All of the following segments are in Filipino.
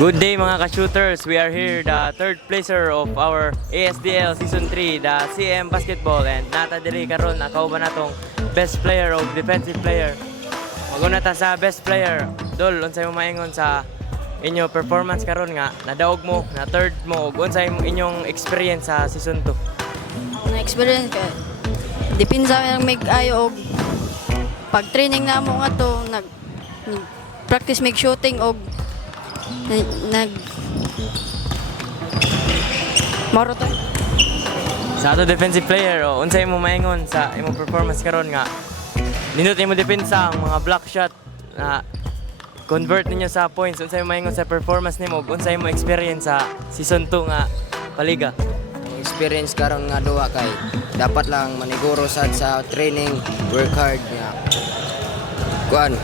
Good day mga ka-shooters. We are here, the third placer of our ASDL Season 3, the CM Basketball, and nata diri karon nakauban natong best player of defensive player. Maguna ta sa best player. Dol, unsay mo maingon sa inyo performance karon nga nadaog mo na third mo ug unsay inyong experience sa Season 2? Ang experience ka, dipinsa ang make ayo og pag training na mo nga to practice make shooting og nag maro to. Sa ato defensive player, o unsay mo maingon sa imong performance karon nga nindot imong depensa ang mga block shot na convert ninyo sa points. Unsay mo maingon sa performance nimo ug unsay mo experience sa Season 2 nga paliga? Ang experience karon nga duwa kay dapat lang maniguro sad sa training, work hard nga. Kuan,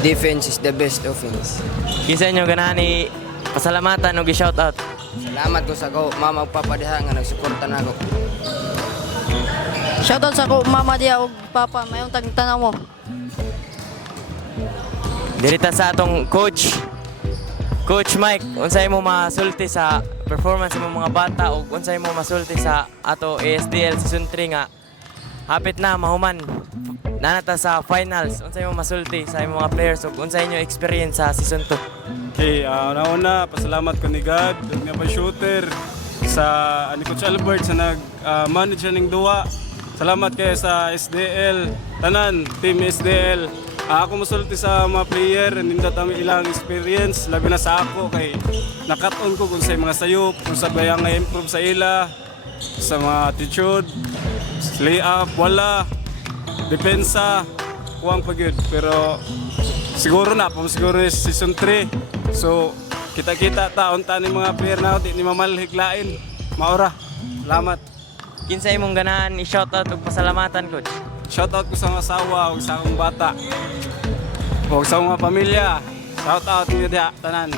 defense is the best offense. Kinsa inyo ganahan ni pasalamatan ug i-shout out? Salamat ko sa ko mama ug papa diha nga nagsuporta nako. Shoutout sa ko mama diya og papa mayong tanaw mo. Dirita sa atong coach Mike, unsay mo masulti sa performance mo mga bata ug unsay mo masulti sa ato ASDL Season 3 nga hapit na mahuman nanata sa finals. Unsay mo masulti sa imong mga players ug unsay inyo experience sa Season 2? Okay, una pasalamat ko ni God, nga pa shooter sa ani Coach Albert sa nag-manage ning duwa. Salamat kay sa SDL, tanan team SDL. Ako masulti sa mga player, nindot ang ilang experience, labi na sa ako kay nakat-on ko kung sa mga sayop, kung sa bayang nga improve sa ila, sa mga attitude, layup, wala, depensa, kuwang pagyud. Pero siguro na, siguro is Season 3. So, kita-kita taon ni mga player na di ni mamalhiglain. Maura. Salamat. Kinsa imong ganahan i-shout out ug pasalamatan, coach? Shoutout ko sa mga asawa ug sa akong bata. Ug sa mga pamilya. Shoutout niyo diha tanan.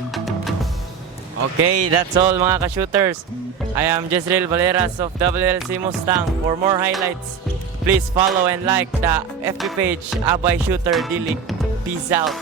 Okay, that's all mga ka-shooters. I am Jezreel Valeras of WLC Mustang. For more highlights, please follow and like the FB page Abay Shooter D-League. Peace out.